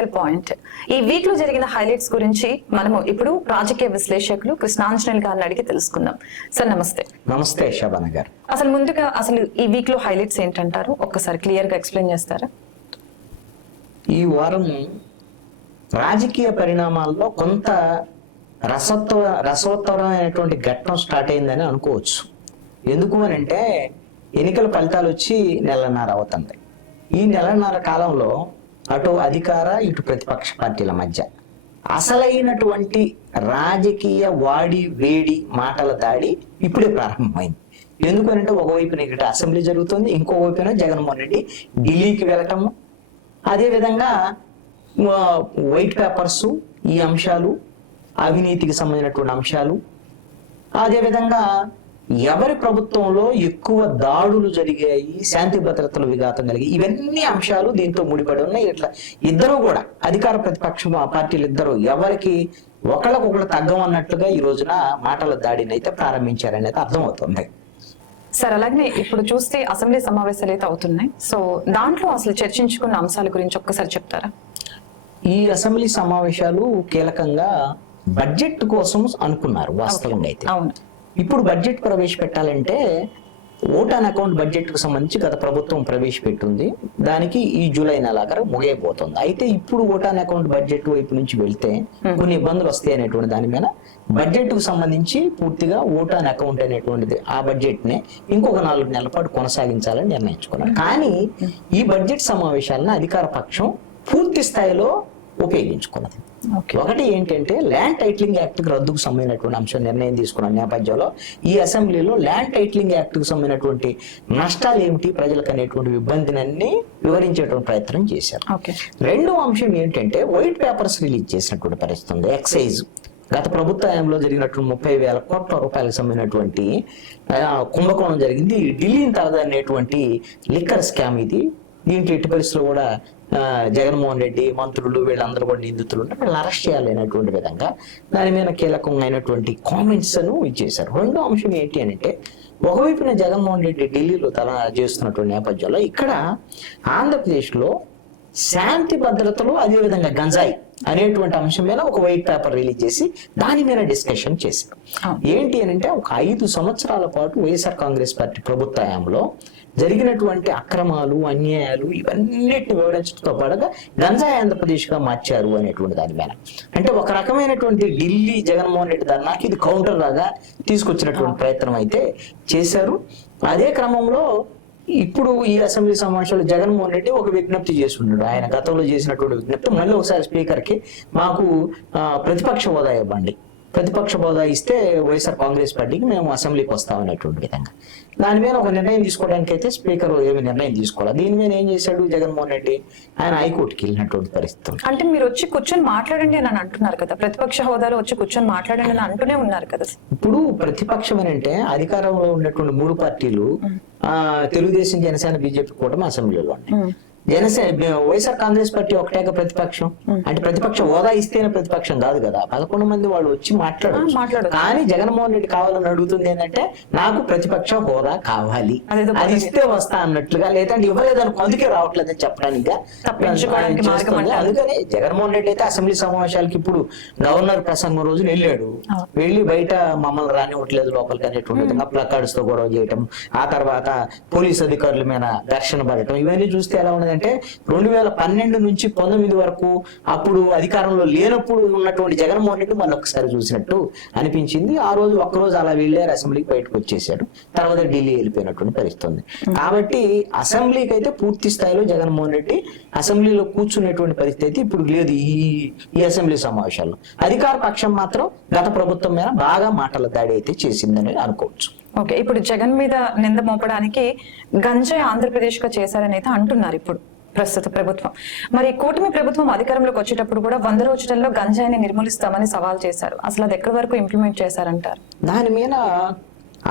Critical point. ఈ week లో జరిగిన హైలైట్స్ గురించి మనము ఇప్పుడు రాజకీయ విశ్లేషకులు కృష్ణాంజనేయులు గారిని అడిగి తెలుసుకుందాం. సార్ నమస్తే. నమస్తే శోభన గారు. ముందుగా ఈ వీక్ లో హైలైట్స్ ఏంటంటారు, ఒక్కసారి క్లియర్ గా ఎక్స్ప్లెయిన్ చేస్తారా? ఈ వారం రాజకీయ పరిణామాల్లో కొంత రసోత్తరమైనటువంటి ఘట్టం స్టార్ట్ అయిందని అనుకోవచ్చు. ఎందుకు అని అంటే ఎన్నికల ఫలితాలు వచ్చి నెలన్నర అవుతుంది. ఈ నెలన్నర కాలంలో అటు అధికార ఇటు ప్రతిపక్ష పార్టీల మధ్య అసలైనటువంటి రాజకీయ వాడి వేడి మాటల దాడి ఇప్పుడే ప్రారంభమైంది. ఎందుకనంటే ఒకవైపున ఇక్కడ అసెంబ్లీ జరుగుతుంది, ఇంకో వైపున జగన్మోహన్ రెడ్డి ఢిల్లీకి వెళ్ళటము, అదేవిధంగా వైట్ పేపర్స్, ఈ అంశాలు, అవినీతికి సంబంధించినటువంటి అంశాలు, అదేవిధంగా ఎవరి ప్రభుత్వంలో ఎక్కువ దాడులు జరిగాయి, శాంతి భద్రతలు విఘాతం కలిగాయి, ఇవన్నీ అంశాలు దీంతో ముడిపడి ఉన్నాయి. ఇట్లా ఇద్దరు కూడా అధికార ప్రతిపక్ష పార్టీలు ఇద్దరు ఎవరికి ఒకళ్ళకొకళ్ళు తగ్గం అన్నట్లుగా ఈ రోజున మాటల దాడిని అయితే ప్రారంభించారనేది అర్థమవుతుంది. సార్ అలాగే ఇప్పుడు చూస్తే అసెంబ్లీ సమావేశాలు అయితే అవుతున్నాయి. సో దాంట్లో అసలు చర్చించుకున్న అంశాల గురించి ఒక్కసారి చెప్తారా? ఈ అసెంబ్లీ సమావేశాలు కీలకంగా బడ్జెట్ కోసం అనుకున్నారు వాస్తవంగా అయితే. అవును. ఇప్పుడు బడ్జెట్ ప్రవేశపెట్టాలంటే ఓట్ ఆన్ అకౌంట్ బడ్జెట్ కు సంబంధించి గత ప్రభుత్వం ప్రవేశపెట్టింది. దానికి ఈ జూలై నెలాఖరు ముగియబోతుంది. అయితే ఇప్పుడు ఓట్ ఆన్ అకౌంట్ బడ్జెట్ వైపు నుంచి వెళ్తే కొన్ని ఇబ్బందులు వస్తాయి అనేటువంటి దాని మీద బడ్జెట్ కు సంబంధించి పూర్తిగా ఓట్ ఆన్ అకౌంట్ అనేటువంటిది ఆ బడ్జెట్ ని ఇంకొక 4 నెలల పాటు కొనసాగించాలని నిర్ణయించుకున్నారు. కానీ ఈ బడ్జెట్ సమావేశాలను అధికార పక్షం పూర్తి స్థాయిలో ఉపయోగించుకున్నది. ఒకటి ఏంటంటే ల్యాండ్ టైటిలింగ్ యాక్ట్ రద్దుకు సంబంధించినటువంటి అంశం నిర్ణయం తీసుకున్న నేపథ్యంలో ఈ అసెంబ్లీలో ల్యాండ్ టైటిలింగ్ యాక్ట్ కు సంబంధించినటువంటి నష్టాలు ఏమిటి, ప్రజలకు అనేటువంటి ఇబ్బందిని వివరించేటువంటి ప్రయత్నం చేశారు. రెండో అంశం ఏంటంటే వైట్ పేపర్స్ రిలీజ్ చేసినటువంటి పరిస్థితి ఉంది. ఎక్సైజ్ గత ప్రభుత్వ హయాంలో జరిగినటువంటి 30,000 కోట్ల రూపాయలకు సంబంధించినటువంటి కుంభకోణం జరిగింది. ఢిల్లీని తలదనేటువంటి లిక్కర్ స్కామ్ ఇది. దీంట్లో ఎట్టి పరిస్థితుల్లో కూడా జగన్మోహన్ రెడ్డి, మంత్రులు, వీళ్ళందరూ కూడా నిందితులు ఉంటే వీళ్ళని అరెస్ట్ చేయాలనేటువంటి విధంగా దాని మీద కీలకమైనటువంటి కామెంట్స్ ఇచ్చేశారు. రెండో అంశం ఏంటి అంటే ఒకవైపున జగన్మోహన్ రెడ్డి ఢిల్లీలో తల చేస్తున్నటువంటి నేపథ్యంలో ఇక్కడ ఆంధ్రప్రదేశ్లో శాంతి భద్రతలు, అదేవిధంగా గంజాయి అనేటువంటి అంశం మీద ఒక వైట్ పేపర్ రిలీజ్ చేసి దాని మీద డిస్కషన్ చేశారు. ఏంటి అని అంటే ఒక 5 సంవత్సరాల పాటు వైఎస్ఆర్ కాంగ్రెస్ పార్టీ ప్రభుత్వ హయాంలో జరిగినటువంటి అక్రమాలు, అన్యాయాలు ఇవన్నిటిని వివరించడంతో పాటుగా గంజాయి ఆంధ్రప్రదేశ్ గా మార్చారు అనేటువంటి దాని మీద అంటే ఒక రకమైనటువంటి ఢిల్లీ జగన్మోహన్ రెడ్డి దానికి ఇది కౌంటర్ లాగా తీసుకొచ్చినటువంటి ప్రయత్నం అయితే చేశారు. అదే క్రమంలో ఇప్పుడు ఈ అసెంబ్లీ సమావేశాలు జగన్మోహన్ రెడ్డి ఒక విజ్ఞప్తి చేస్తున్నాడు. ఆయన గతంలో చేసినటువంటి విజ్ఞప్తి మళ్ళీ ఒకసారి స్పీకర్ కి మాకు ప్రతిపక్ష హోదా ఇవ్వండి, ప్రతిపక్ష హోదా ఇస్తే వైఎస్ఆర్ కాంగ్రెస్ పార్టీకి మేము అసెంబ్లీకి వస్తామనేటువంటి విధంగా దాని మీద ఒక నిర్ణయం తీసుకోవడానికి అయితే స్పీకర్ ఏమి నిర్ణయం తీసుకోవాలి. దీని మీద ఏం చేశాడు జగన్మోహన్ రెడ్డి, ఆయన హైకోర్టుకి వెళ్ళినటువంటి పరిస్థితి. అంటే మీరు వచ్చి కూర్చొని మాట్లాడండి అని అంటున్నారు కదా, ప్రతిపక్ష హోదాలో వచ్చి కూర్చొని మాట్లాడండి అని అంటూనే ఉన్నారు కదా. ఇప్పుడు ప్రతిపక్షం అని అంటే అధికారంలో ఉన్నటువంటి 3 పార్టీలు తెలుగుదేశం, జనసేన, బీజేపీ కూడా అసెంబ్లీలో ఉన్నాయి. వైఎస్ఆర్ కాంగ్రెస్ పార్టీ ఒకటేగా ప్రతిపక్షం. అంటే ప్రతిపక్ష హోదా ఇస్తేనే ప్రతిపక్షం కాదు కదా, 11 మంది వాళ్ళు వచ్చి మాట్లాడారు. కానీ జగన్మోహన్ రెడ్డి కావాలని అడుగుతుంది ఏంటంటే నాకు ప్రతిపక్ష హోదా కావాలి, అది ఇస్తే వస్తా అన్నట్లుగా, లేదంటే ఇవ్వలేదని అందుకే రావట్లేదని చెప్పడానికి. అందుకని జగన్మోహన్ రెడ్డి అయితే అసెంబ్లీ సమావేశాలకి ఇప్పుడు గవర్నర్ ప్రసంగం రోజున వెళ్ళాడు. వెళ్ళి బయట మమ్మల్ని రానివ్వట్లేదు లోపలికి అనేటువంటి విధంగా ప్లకార్డ్స్ తో గొడవ చేయటం, ఆ తర్వాత పోలీస్ అధికారుల మీద ఘర్షణ పడటం, ఇవన్నీ చూస్తే ఎలా ఉన్నది అంటే 2012 నుంచి 19 వరకు అప్పుడు అధికారంలో లేనప్పుడు ఉన్నటువంటి జగన్మోహన్ రెడ్డి మళ్ళీ ఒకసారి చూసినట్టు అనిపించింది. ఆ రోజు ఒక్కరోజు అలా వెళ్ళారు, అసెంబ్లీకి బయటకు వచ్చేసాడు, తర్వాత ఢిల్లీ వెళ్ళిపోయినటువంటి పరిస్థితి. కాబట్టి అసెంబ్లీకి అయితే పూర్తి స్థాయిలో జగన్మోహన్ రెడ్డి అసెంబ్లీలో కూర్చునేటువంటి పరిస్థితి అయితే ఇప్పుడు లేదు ఈ అసెంబ్లీ సమావేశాల్లో. అధికార పక్షం మాత్రం గత ప్రభుత్వం మీద బాగా మాటల దాడి అయితే చేసిందని అనుకోవచ్చు. ఓకే, ఇప్పుడు జగన్ మీద నింద మోపడానికి గంజాయి ఆంధ్రప్రదేశ్ గా చేశారని అయితే అంటున్నారు ఇప్పుడు ప్రస్తుత ప్రభుత్వం. మరి కూటమి ప్రభుత్వం అధికారంలోకి వచ్చేటప్పుడు కూడా 100 రోజులలో గంజాయిని నిర్మూలిస్తామని సవాల్ చేశారు. అసలు అది ఎక్కడి వరకు ఇంప్లిమెంట్ చేశారంటారు? దాని మీద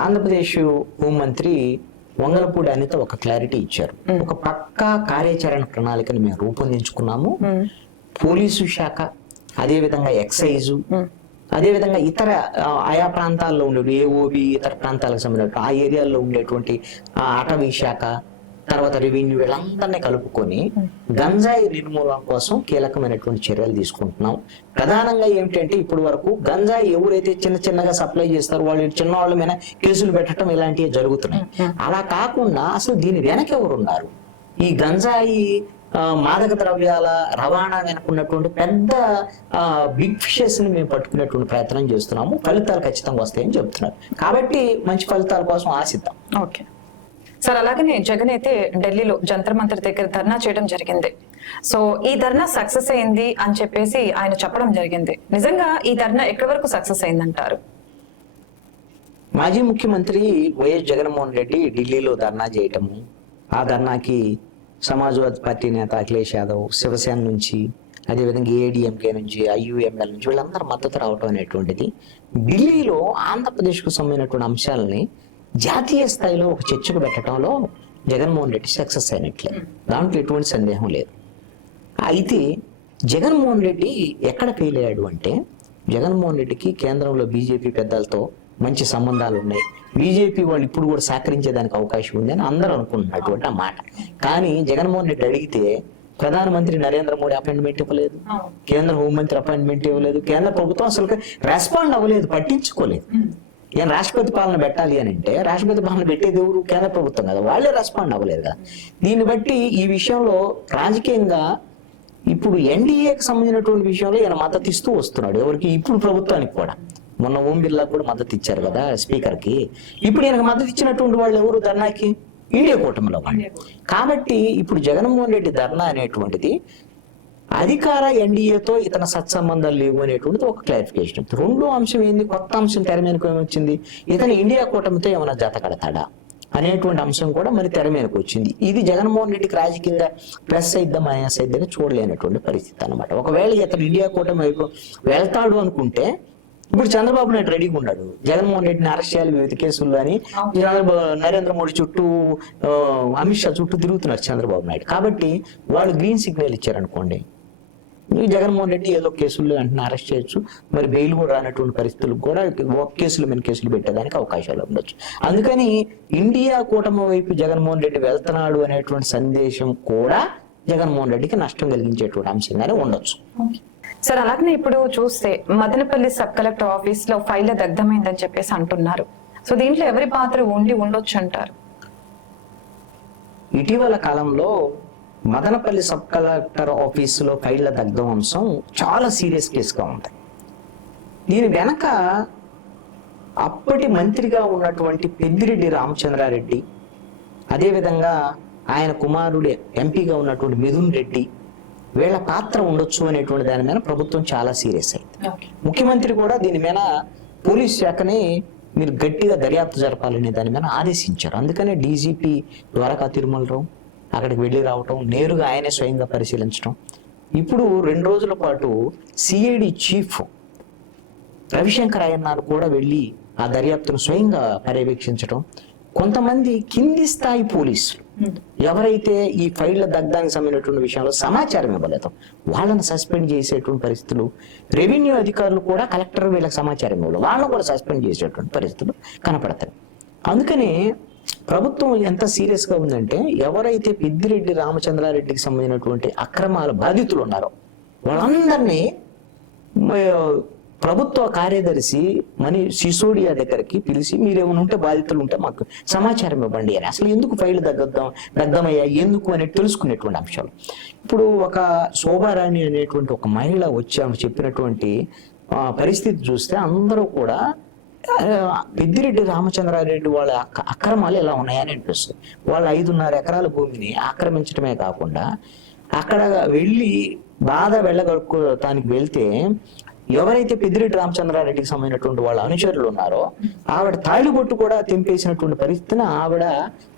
ఆంధ్రప్రదేశ్ హోంమంత్రి వంగలపూడి అనిత ఒక క్లారిటీ ఇచ్చారు. ఒక పక్కా కార్యాచరణ ప్రణాళికను మేము రూపొందించుకున్నాము. పోలీసు శాఖ, అదే విధంగా ఎక్సైజు, అదేవిధంగా ఇతర ఆయా ప్రాంతాల్లో ఉండే ఏఓబి, ఇతర ప్రాంతాలకు సంబంధించిన ఆ ఏరియాల్లో ఉండేటువంటి అటవీ శాఖ, తర్వాత రెవెన్యూ వీళ్ళందరినీ కలుపుకొని గంజాయి నిర్మూలన కోసం కీలకమైనటువంటి చర్యలు తీసుకుంటున్నాం. ప్రధానంగా ఏమిటంటే ఇప్పటి వరకు గంజాయి ఎవరైతే చిన్నగా సప్లై చేస్తారో వాళ్ళు చిన్న వాళ్ళ మీద కేసులు పెట్టడం ఇలాంటివి జరుగుతున్నాయి. అలా కాకుండా అసలు దీని వెనక ఎవరున్నారు? ఈ గంజాయి మాదక ద్రవ్యాల రవాణా వెనుకున్నటువంటి పెద్ద బిగ్ ఫిషెస్ ని మేము పట్టుకునేటువంటి ప్రయత్నం చేస్తున్నాము. ఫలితాలు ఖచ్చితంగా వస్తాయని చెప్తున్నారు. కాబట్టి మంచి ఫలితాల కోసం ఆశిద్దాం. ఓకే సార్, అలాగనే జగన్ అయితే ఢిల్లీలో జంతర్ మంతర్ దగ్గర ధర్నా చేయడం జరిగింది. సో ఈ ధర్నా సక్సెస్ అయింది అని చెప్పేసి ఆయన చెప్పడం జరిగింది. నిజంగా ఈ ధర్నా ఎక్కడి వరకు సక్సెస్ అయిందంటారు? మాజీ ముఖ్యమంత్రి వైఎస్ జగన్మోహన్ రెడ్డి ఢిల్లీలో ధర్నా చేయటము, ఆ ధర్నాకి సమాజ్వాదీ పార్టీ నేత అఖిలేష్ యాదవ్, శివసేన నుంచి, అదేవిధంగా ఏఐడిఎంకే నుంచి, ఐయుఎంఎల్ నుంచి వీళ్ళందరూ మద్దతు రావటం అనేటువంటిది ఢిల్లీలో ఆంధ్రప్రదేశ్కు సంబంధించినటువంటి అంశాలని జాతీయ స్థాయిలో ఒక చర్చకు పెట్టడంలో జగన్మోహన్ రెడ్డి సక్సెస్ అయినట్లే, దాంట్లో ఎటువంటి సందేహం లేదు. అయితే జగన్మోహన్ రెడ్డి ఎక్కడ ఫెయిల్ అయ్యాడు అంటే, జగన్మోహన్ రెడ్డికి కేంద్రంలో బీజేపీ పెద్దలతో మంచి సంబంధాలు ఉన్నాయి, బీజేపీ వాళ్ళు ఇప్పుడు కూడా సహకరించేదానికి అవకాశం ఉంది అని అందరూ అనుకుంటున్నటువంటి ఆ మాట. కానీ జగన్మోహన్ రెడ్డి అడిగితే ప్రధానమంత్రి నరేంద్ర మోడీ అపాయింట్మెంట్ ఇవ్వలేదు, కేంద్ర హోంమంత్రి అపాయింట్మెంట్ ఇవ్వలేదు, కేంద్ర ప్రభుత్వం అసలు రెస్పాండ్ అవ్వలేదు, పట్టించుకోలేదు. ఏం రాష్ట్రపతి పాలన పెట్టాలి అని అంటే రాష్ట్రపతి పాలన పెట్టేది ఎవరు? కేంద్ర ప్రభుత్వం కదా, వాళ్ళే రెస్పాండ్ అవ్వలేదు కదా. దీన్ని బట్టి ఈ విషయంలో రాజకీయంగా ఇప్పుడు ఎన్డీఏకి సంబంధించినటువంటి విషయంలో ఈయన మద్దతు ఇస్తూ వస్తున్నాడు. ఎవరికి? ఇప్పుడు ప్రభుత్వానికి కూడా. మొన్న ఓం బిర్లా కూడా మద్దతు ఇచ్చారు కదా స్పీకర్ కి. ఇప్పుడు ఈయనకు మద్దతు ఇచ్చినటువంటి వాళ్ళు ఎవరు ధర్నాకి? ఇండియా కూటమిలో వాళ్ళు. కాబట్టి ఇప్పుడు జగన్మోహన్ రెడ్డి ధర్నా అనేటువంటిది అధికార ఎన్డీఏతో ఇతర సత్సంబంధాలు లేవు అనేటువంటిది ఒక క్లారిఫికేషన్. రెండో అంశం ఏంది? కొత్త అంశం తెర మీదకి ఏమొచ్చింది? ఇతను ఇండియా కూటమితో ఏమైనా జత కడతాడా అనేటువంటి అంశం కూడా మరి తెర మీదకి వచ్చింది. ఇది జగన్మోహన్ రెడ్డికి రాజకీయంగా ప్లస్ అయిద్దాం మైనస్ అయిద్దని చూడలేనటువంటి పరిస్థితి అనమాట. ఒకవేళ ఇతను ఇండియా కూటమి వైపు వెళ్తాడు అనుకుంటే ఇప్పుడు చంద్రబాబు నాయుడు రెడీగా ఉన్నాడు, జగన్మోహన్ రెడ్డిని అరెస్ట్ చేయాలి వివిధ కేసుల్లో అని నరేంద్ర మోడీ చుట్టూ, అమిత్ షా చుట్టూ తిరుగుతున్నారు చంద్రబాబు నాయుడు. కాబట్టి వాళ్ళు గ్రీన్ సిగ్నల్ ఇచ్చారనుకోండి, జగన్మోహన్ రెడ్డి ఏదో కేసుల్లో వెంటనే అరెస్ట్ చేయొచ్చు, మరి బెయిల్ కూడా రానటువంటి పరిస్థితులకు కూడా ఒక కేసులు మీద కేసులు పెట్టేదానికి అవకాశాలు ఉండొచ్చు. అందుకని ఇండియా కూటమి వైపు జగన్మోహన్ రెడ్డి వెళ్తున్నాడు అనేటువంటి సందేశం కూడా జగన్మోహన్ రెడ్డికి నష్టం కలిగించేటువంటి అంశంగానే ఉండొచ్చు. సార్, అలాగనే ఇప్పుడు చూస్తే మదనపల్లి సబ్ కలెక్టర్ ఆఫీస్ లో ఫైల్ దగ్ధమైందని చెప్పేసి అంటున్నారు. సో దీంట్లో ఎవరి పాత్ర ఉండొచ్చు అంటారు? ఇటీవల కాలంలో మదనపల్లి సబ్ కలెక్టర్ ఆఫీసులో ఫైళ్ల దగ్ధం అంశం చాలా సీరియస్ కేసుగా ఉంది. దీని వెనక అప్పటి మంత్రిగా ఉన్నటువంటి పెద్దిరెడ్డి రామచంద్రారెడ్డి, అదేవిధంగా ఆయన కుమారుడు ఎంపీగా ఉన్నటువంటి మిథున్ రెడ్డి, వీళ్ళ పాత్ర ఉండొచ్చు అనేటువంటి దాని మీద ప్రభుత్వం చాలా సీరియస్ అయింది. ముఖ్యమంత్రి కూడా దీని మీద పోలీస్ శాఖని మీరు గట్టిగా దర్యాప్తు జరపాలనే దాని మీద ఆదేశించారు. అందుకనే డీజీపీ ద్వారకా తిరుమలరావు అక్కడికి వెళ్ళి రావటం, నేరుగా ఆయనే స్వయంగా పరిశీలించడం. ఇప్పుడు 2 రోజుల పాటు సిఐడి చీఫ్ రవిశంకర్ అయ్యన్నారు కూడా వెళ్ళి ఆ దర్యాప్తును స్వయంగా పర్యవేక్షించడం. కొంతమంది కింది స్థాయి పోలీసులు ఎవరైతే ఈ ఫైళ్ల దగ్ధానికి సంబంధించినటువంటి విషయంలో సమాచారం ఇవ్వలేదు వాళ్ళని సస్పెండ్ చేసేటువంటి పరిస్థితులు, రెవెన్యూ అధికారులు కూడా కలెక్టర్ వీళ్ళకి సమాచారం ఇవ్వలేదు వాళ్ళని కూడా సస్పెండ్ చేసేటువంటి పరిస్థితులు కనపడతాయి. అందుకని ప్రభుత్వం ఎంత సీరియస్ గా ఉందంటే, ఎవరైతే పెద్దిరెడ్డి రామచంద్రారెడ్డికి సంబంధించినటువంటి అక్రమాల బాధితులు ఉన్నారో వాళ్ళందరినీ ప్రభుత్వ కార్యదర్శి మనీ సిసోడియా దగ్గరికి పిలిచి మీరేమైనా ఉంటే బాధితులు ఉంటే మాకు సమాచారం ఇవ్వండి అని. అసలు ఎందుకు ఫైల్ దగ్ధమయ్యా ఎందుకు అని తెలుసుకునేటువంటి అంశాలు. ఇప్పుడు ఒక శోభారాణి అనేటువంటి ఒక మహిళ వచ్చి ఆమె చెప్పినటువంటి పరిస్థితి చూస్తే అందరూ కూడా పెద్దిరెడ్డి రామచంద్రారెడ్డి వాళ్ళ అక్రమాలు ఎలా ఉన్నాయని అనిపిస్తుంది. వాళ్ళ 5.5 ఎకరాల భూమిని ఆక్రమించడమే కాకుండా అక్కడ వెళ్ళి బాధ వెళ్ళగొట్టుకోవటానికి వెళ్తే ఎవరైతే పెద్దిరెడ్డి రామచంద్రారెడ్డికి సంబంధించినటువంటి వాళ్ళ అనుచరులు ఉన్నారో ఆవిడ తాళిబొట్టు కూడా తెంపేసినటువంటి పరిస్థితిని ఆవిడ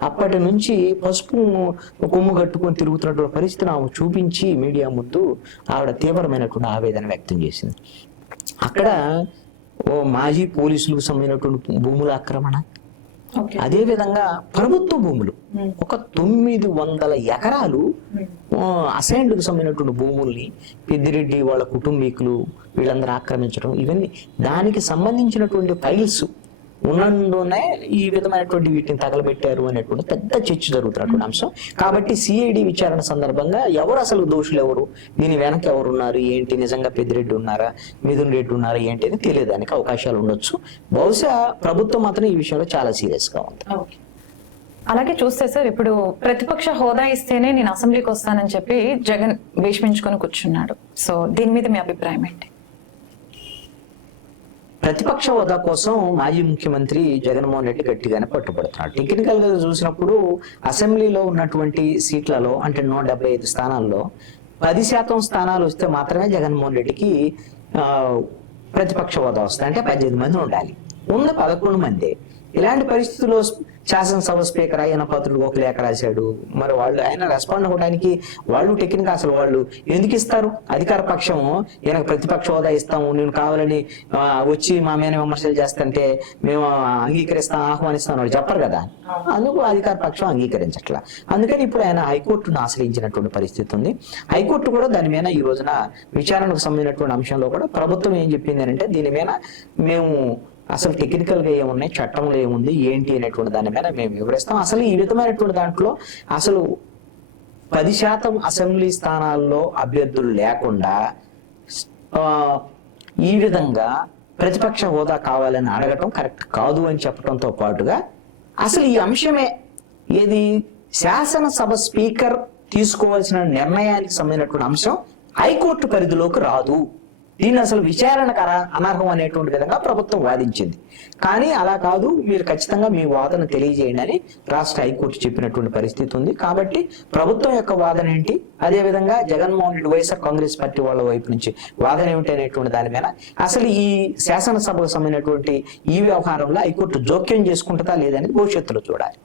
అప్పటి నుంచి పసుపు కొమ్ము కట్టుకొని తిరుగుతున్నటువంటి పరిస్థితిని ఆమె చూపించి మీడియా ముందు ఆవిడ తీవ్రమైనటువంటి ఆవేదన వ్యక్తం చేసింది. అక్కడ మాజీ పోలీసులకు సంబంధించినటువంటి భూముల ఆక్రమణ, అదే విధంగా ప్రభుత్వ భూములు ఒక 900 ఎకరాలు అసైన్డ్కు సంబంధించినటువంటి భూముల్ని పెద్దిరెడ్డి వాళ్ళ కుటుంబీకులు వీళ్ళందరూ ఆక్రమించడం, ఇవన్నీ దానికి సంబంధించినటువంటి ఫైల్స్ ఉన్నందునే ఈ విధమైనటువంటి వీటిని తగలబెట్టారు అనేటువంటి పెద్ద చర్చ జరుగుతున్నటువంటి అంశం. కాబట్టి సిఐడి విచారణ సందర్భంగా ఎవరు అసలు దోషులు, ఎవరు దీని వెనక ఎవరు ఉన్నారు, ఏంటి, నిజంగా పెద్దిరెడ్డి ఉన్నారా, మిథున్ రెడ్డి ఉన్నారా ఏంటి అని తెలియడానికి అవకాశాలు ఉండొచ్చు. బహుశా ప్రభుత్వం మాత్రం ఈ విషయంలో చాలా సీరియస్ గా ఉంది. అలాగే చూస్తే సార్, ఇప్పుడు ప్రతిపక్ష హోదా ఇస్తేనే నేను అసెంబ్లీకి వస్తానని చెప్పి జగన్ భీష్మించుకొని కూర్చున్నాడు. సో దీని మీద మీ అభిప్రాయం ఏంటి? ప్రతిపక్ష హోదా కోసం మాజీ ముఖ్యమంత్రి జగన్మోహన్ రెడ్డి గట్టిగానే పట్టుబడుతున్నాడు. టెక్నికల్ గా చూసినప్పుడు అసెంబ్లీలో ఉన్నటువంటి సీట్లలో అంటే 175 స్థానాల్లో 10% స్థానాలు వస్తే మాత్రమే జగన్మోహన్ రెడ్డికి ప్రతిపక్ష హోదా వస్తుంది. అంటే 18 మంది ఉండాలి, ఉన్న 11 మంది. ఇలాంటి పరిస్థితుల్లో శాసనసభ స్పీకర్ ఆయన పత్రుడు ఒక లేఖ రాశాడు. మరి వాళ్ళు ఆయన రెస్పాండ్ అవ్వడానికి వాళ్ళు టెక్నిక్ అసలు వాళ్ళు ఎందుకు ఇస్తారు? అధికార పక్షం ఈయనకు ప్రతిపక్ష హోదా ఇస్తాము, నేను కావాలని వచ్చి మా మీద విమర్శలు చేస్తుంటే మేము అంగీకరిస్తాం, ఆహ్వానిస్తాం వాళ్ళు చెప్పరు కదా. అందుకు అధికార పక్షం అంగీకరించట్లా. అందుకని ఇప్పుడు ఆయన హైకోర్టును ఆశ్రయించినటువంటి పరిస్థితి ఉంది. హైకోర్టు కూడా దాని మీద ఈ రోజున విచారణకు సంబంధించినటువంటి అంశంలో కూడా ప్రభుత్వం ఏం చెప్పింది అంటే దీని మీద మేము అసలు టెక్నికల్ గా ఏమున్నాయి, చట్టంలో ఏముంది ఏంటి అనేటువంటి దాని మీద మేము వివరిస్తాం. అసలు ఈ విధమైనటువంటి దాంట్లో అసలు 10% అసెంబ్లీ స్థానాల్లో అభ్యర్థులు లేకుండా ఈ విధంగా ప్రతిపక్ష హోదా కావాలని అడగటం కరెక్ట్ కాదు అని చెప్పడంతో పాటుగా అసలు ఈ అంశమే ఏది శాసనసభ స్పీకర్ తీసుకోవాల్సిన నిర్ణయానికి సంబంధించినటువంటి అంశం హైకోర్టు పరిధిలోకి రాదు, దీన్ని అసలు విచారణకు అనర్హం అనేటువంటి విధంగా ప్రభుత్వం వాదించింది. కానీ అలా కాదు, మీరు ఖచ్చితంగా మీ వాదన తెలియజేయండి అని రాష్ట్ర హైకోర్టు చెప్పినటువంటి పరిస్థితి ఉంది. కాబట్టి ప్రభుత్వం యొక్క వాదన ఏంటి, అదేవిధంగా జగన్మోహన్ రెడ్డి వైఎస్ఆర్ కాంగ్రెస్ పార్టీ వాళ్ళ వైపు నుంచి వాదన ఏమిటి అనేటువంటి దాని మీద అసలు ఈ శాసనసభకు సంబంధించినటువంటి ఈ వ్యవహారంలో హైకోర్టు జోక్యం చేసుకుంటుందా లేదనేది భవిష్యత్తులో చూడాలి.